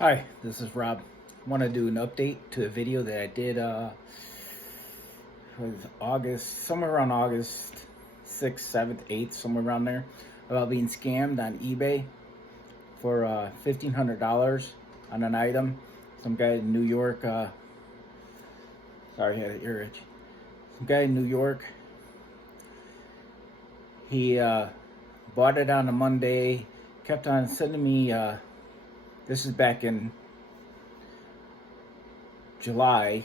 Hi, this is Rob. I want to do an update to a video that I did was August, somewhere around August 6th, 7th, 8th, somewhere around there, about being scammed on eBay for $1,500 on an item. Some guy in New York, sorry, I had an ear itch. Some guy in New York, he bought it on a Monday, kept on sending me, this is back in July,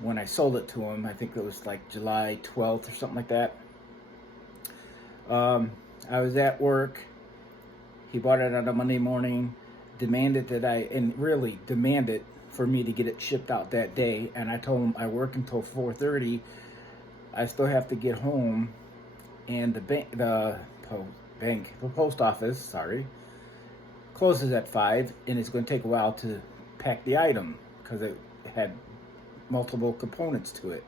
when I sold it to him. I think it was like July 12th or something like that. I was at work. He bought it on a Monday morning, demanded for me to get it shipped out that day. And I told him I work until 4:30. I still have to get home, and the post office, closes at 5, and it's going to take a while to pack the item because it had multiple components to it.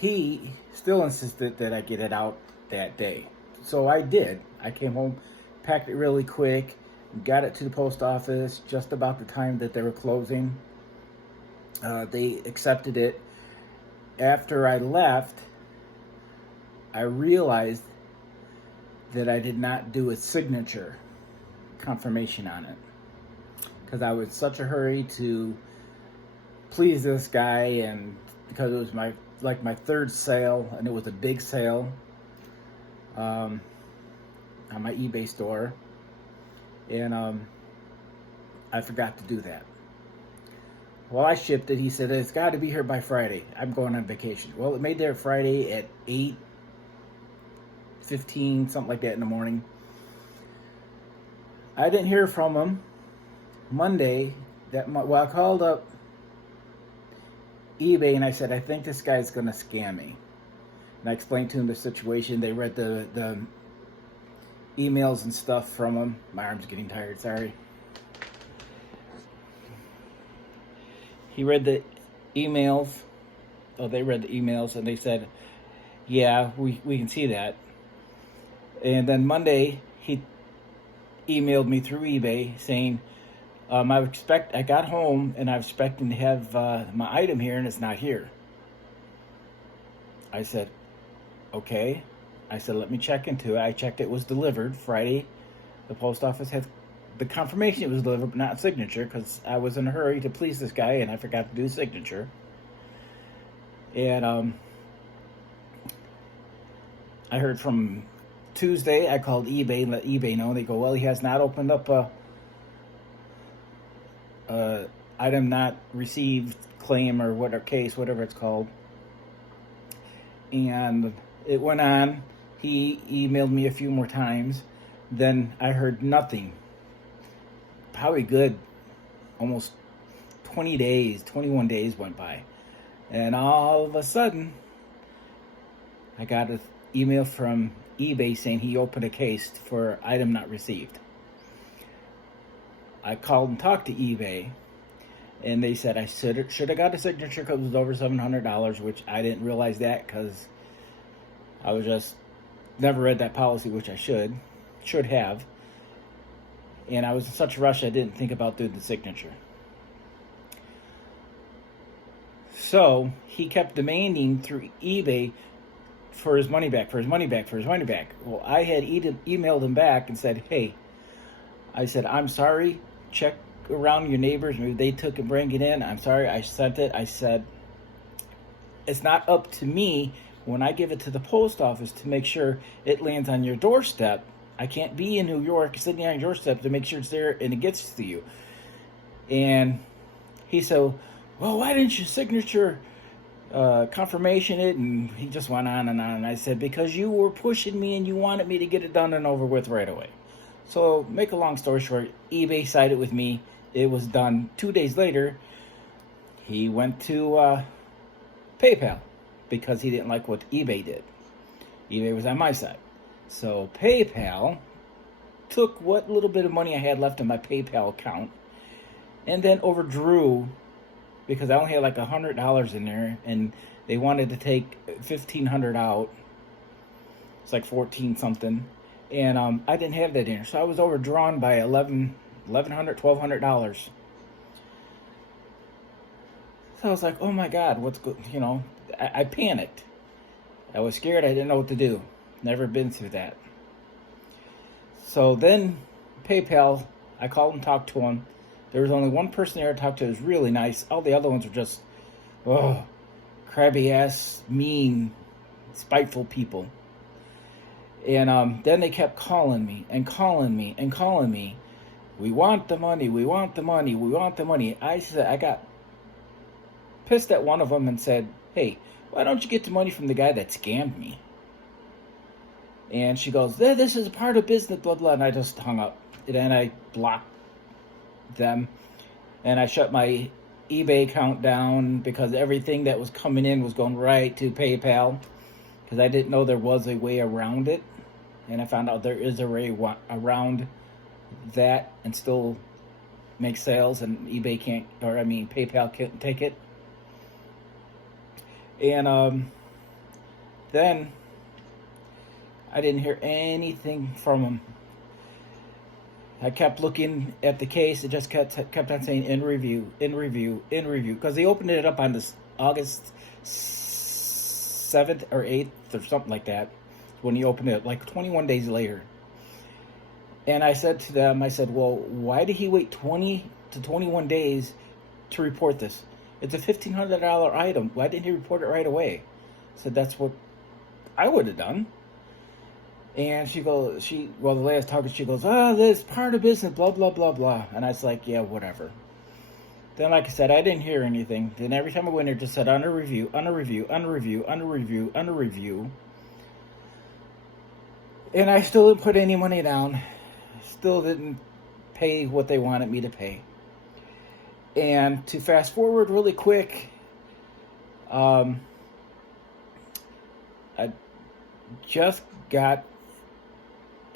He still insisted that I get it out that day. So I did. I came home, packed it really quick, got it to the post office just about the time that they were closing. They accepted it. After I left, I realized that I did not do a signature confirmation on it because I was in such a hurry to please this guy, and because it was my third sale, and it was a big sale on my eBay store, and I forgot to do that. Well, I shipped it. He said it's got to be here by Friday. I'm going on vacation. Well, it made there Friday at 8:15, something like that, in the morning. I didn't hear from him. Monday, I called up eBay and I said, I think this guy's going to scam me. And I explained to him the situation. They read the emails and stuff from him. My arm's getting tired, sorry. He read the emails. Oh, they read the emails and they said, yeah, we can see that. And then Monday, he emailed me through eBay saying, I got home and I was expecting to have my item here and it's not here. I said, okay. I said, let me check into it. I checked, it was delivered Friday. The post office had the confirmation it was delivered, but not signature, because I was in a hurry to please this guy and I forgot to do signature. And I heard from Tuesday. I called eBay and let eBay know. They go, well, he has not opened up a item not received claim or whatever it's called. And it went on. He emailed me a few more times. Then I heard nothing. Probably good almost 21 days went by. And all of a sudden, I got an email from eBay saying he opened a case for item not received. I called and talked to eBay, and they said I should have got a signature because it was over $700, which I didn't realize that because I was just never read that policy, which I should have. And I was in such a rush I didn't think about doing the signature. So he kept demanding through eBay for his money back. Well, I had emailed him back and said, hey, I said, I'm sorry, check around your neighbors, maybe they took and bring it in. I'm sorry, I sent it. I said, it's not up to me when I give it to the post office to make sure it lands on your doorstep. I can't be in New York sitting on your doorstep to make sure it's there and it gets to you. And he said, well, why didn't you signature confirmation it? And he just went on and on. And I said, because you were pushing me and you wanted me to get it done and over with right away. So, make a long story short, eBay sided with me. It was done 2 days later. He went to PayPal because he didn't like what eBay did. eBay was on my side. So, PayPal took what little bit of money I had left in my PayPal account and then overdrew because I only had like $100 in there, and they wanted to take $1,500 out. It's like 14 something. And I didn't have that in there, so I was overdrawn by $1,100, $1,200. So I was like, oh my God, what's good? I panicked. I was scared. I didn't know what to do. Never been through that. So then PayPal, I called and talked to him. There was only one person there I talked to. It was really nice. All the other ones were just, crabby ass, mean, spiteful people. And then they kept calling me and calling me and calling me. We want the money. We want the money. We want the money. I got pissed at one of them and said, hey, why don't you get the money from the guy that scammed me? And she goes, this is a part of business, blah, blah. And I just hung up. And then I blocked them. And I shut my eBay account down because everything that was coming in was going right to PayPal. Because I didn't know there was a way around it. And I found out there is a way around that and still make sales. And PayPal can't take it. And then I didn't hear anything from him. I kept looking at the case. It just kept on saying in review, because they opened it up on this August 7th or 8th or something like that when he opened it, like 21 days later. And I said to them, well, why did he wait 20 to 21 days to report this? It's a $1,500 item. Why didn't he report it right away? I said, that's what I would have done. And the lady I was talking, she goes, this is part of business, blah, blah, blah, blah. And I was like, yeah, whatever. Then, like I said, I didn't hear anything. Then every time I went there, it just said, under review, under review, under review, under review, under review. And I still didn't put any money down. Still didn't pay what they wanted me to pay. And to fast forward really quick, I just got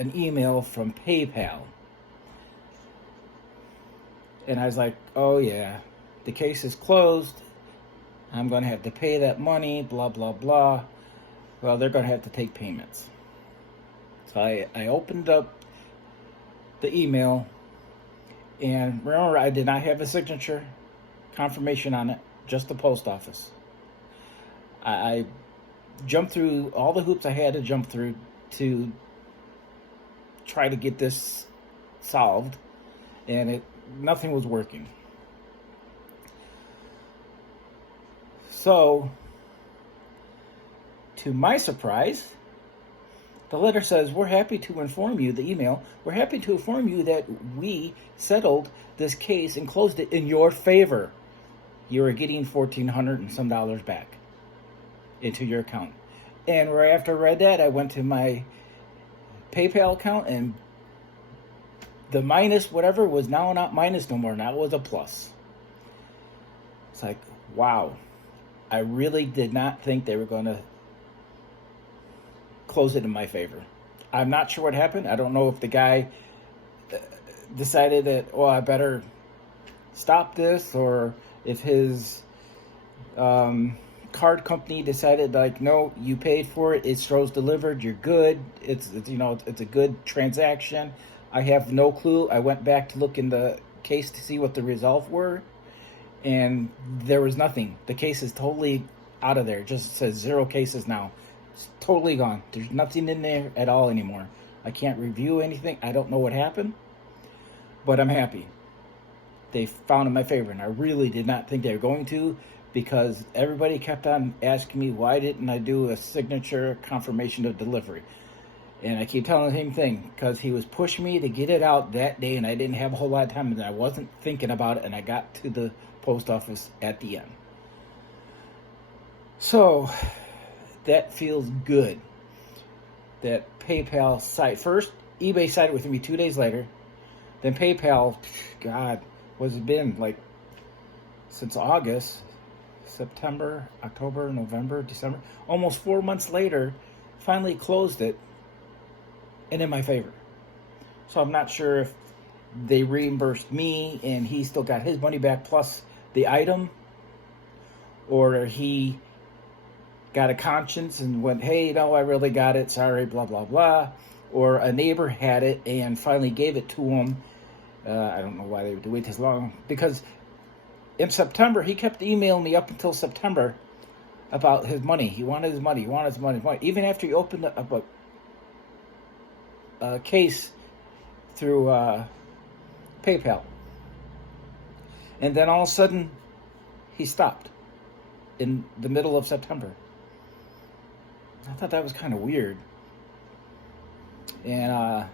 an email from PayPal. And I was like, oh yeah, the case is closed. I'm going to have to pay that money, blah, blah, blah. Well, they're going to have to take payments. So I opened up the email. And remember, I did not have a signature confirmation on it, just the post office. I jumped through all the hoops I had to jump through to try to get this solved, and nothing was working. So, to my surprise, the letter says, we're happy to inform you, the email, we're happy to inform you that we settled this case and closed it in your favor. You are getting $1,400 and some dollars back into your account. And right after I read that, I went to my PayPal account, and the minus whatever was now not minus no more. Now it was a plus. It's like, wow. I really did not think they were going to close it in my favor. I'm not sure what happened. I don't know if the guy decided that, I better stop this, or if his card company decided, like, no, you paid for it, it shows delivered, you're good, it's a good transaction. I have no clue. I went back to look in the case to see what the results were, and there was nothing. The case is totally out of there. It just says 0 cases now. It's totally gone. There's nothing in there at all anymore. I can't review anything. I don't know what happened, but I'm happy. They found in my favor, and I really did not think they were going to, because everybody kept on asking me, why didn't I do a signature confirmation of delivery? And I keep telling the same thing, because he was pushing me to get it out that day, and I didn't have a whole lot of time, and I wasn't thinking about it, and I got to the post office at the end. So that feels good. That PayPal site, first eBay sided with me 2 days later, then PayPal, God, what's it been, like, since August, September, October, November, December, almost 4 months later, finally closed it, and in my favor. So I'm not sure if they reimbursed me and he still got his money back plus the item, or he got a conscience and went, hey, no, I really got it, sorry, blah, blah, blah. or a neighbor had it and finally gave it to him. I don't know why they would wait this long, because in September, he kept emailing me up until September about his money. He wanted his money. He wanted his money. Even after he opened up a case through PayPal. And then all of a sudden, he stopped in the middle of September. I thought that was kind of weird. And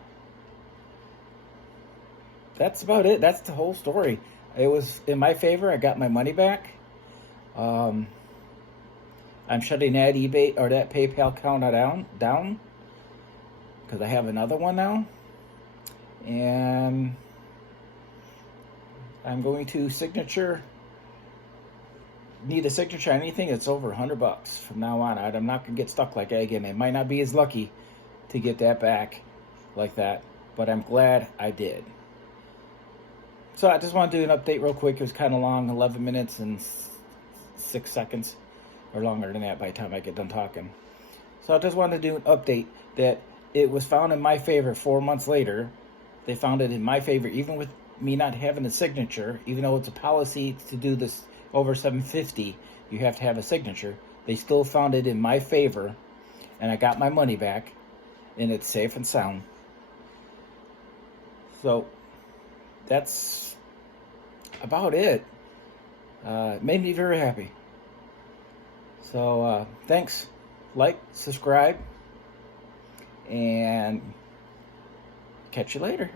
that's about it. That's the whole story. It was in my favor. I got my money back. I'm shutting that eBay or that PayPal account down because I have another one now. And I'm going to need a signature on anything. It's over $100 from now on. I'm not going to get stuck like that again. I might not be as lucky to get that back like that, but I'm glad I did. So I just want to do an update real quick. It was kind of long, 11 minutes and 6 seconds, or longer than that by the time I get done talking. So I just wanted to do an update that it was found in my favor 4 months later. They found it in my favor, even with me not having a signature, even though it's a policy to do this over $750, you have to have a signature. They still found it in my favor, and I got my money back, and it's safe and sound. So that's about it. It made me very happy. So thanks. Like, subscribe, and catch you later.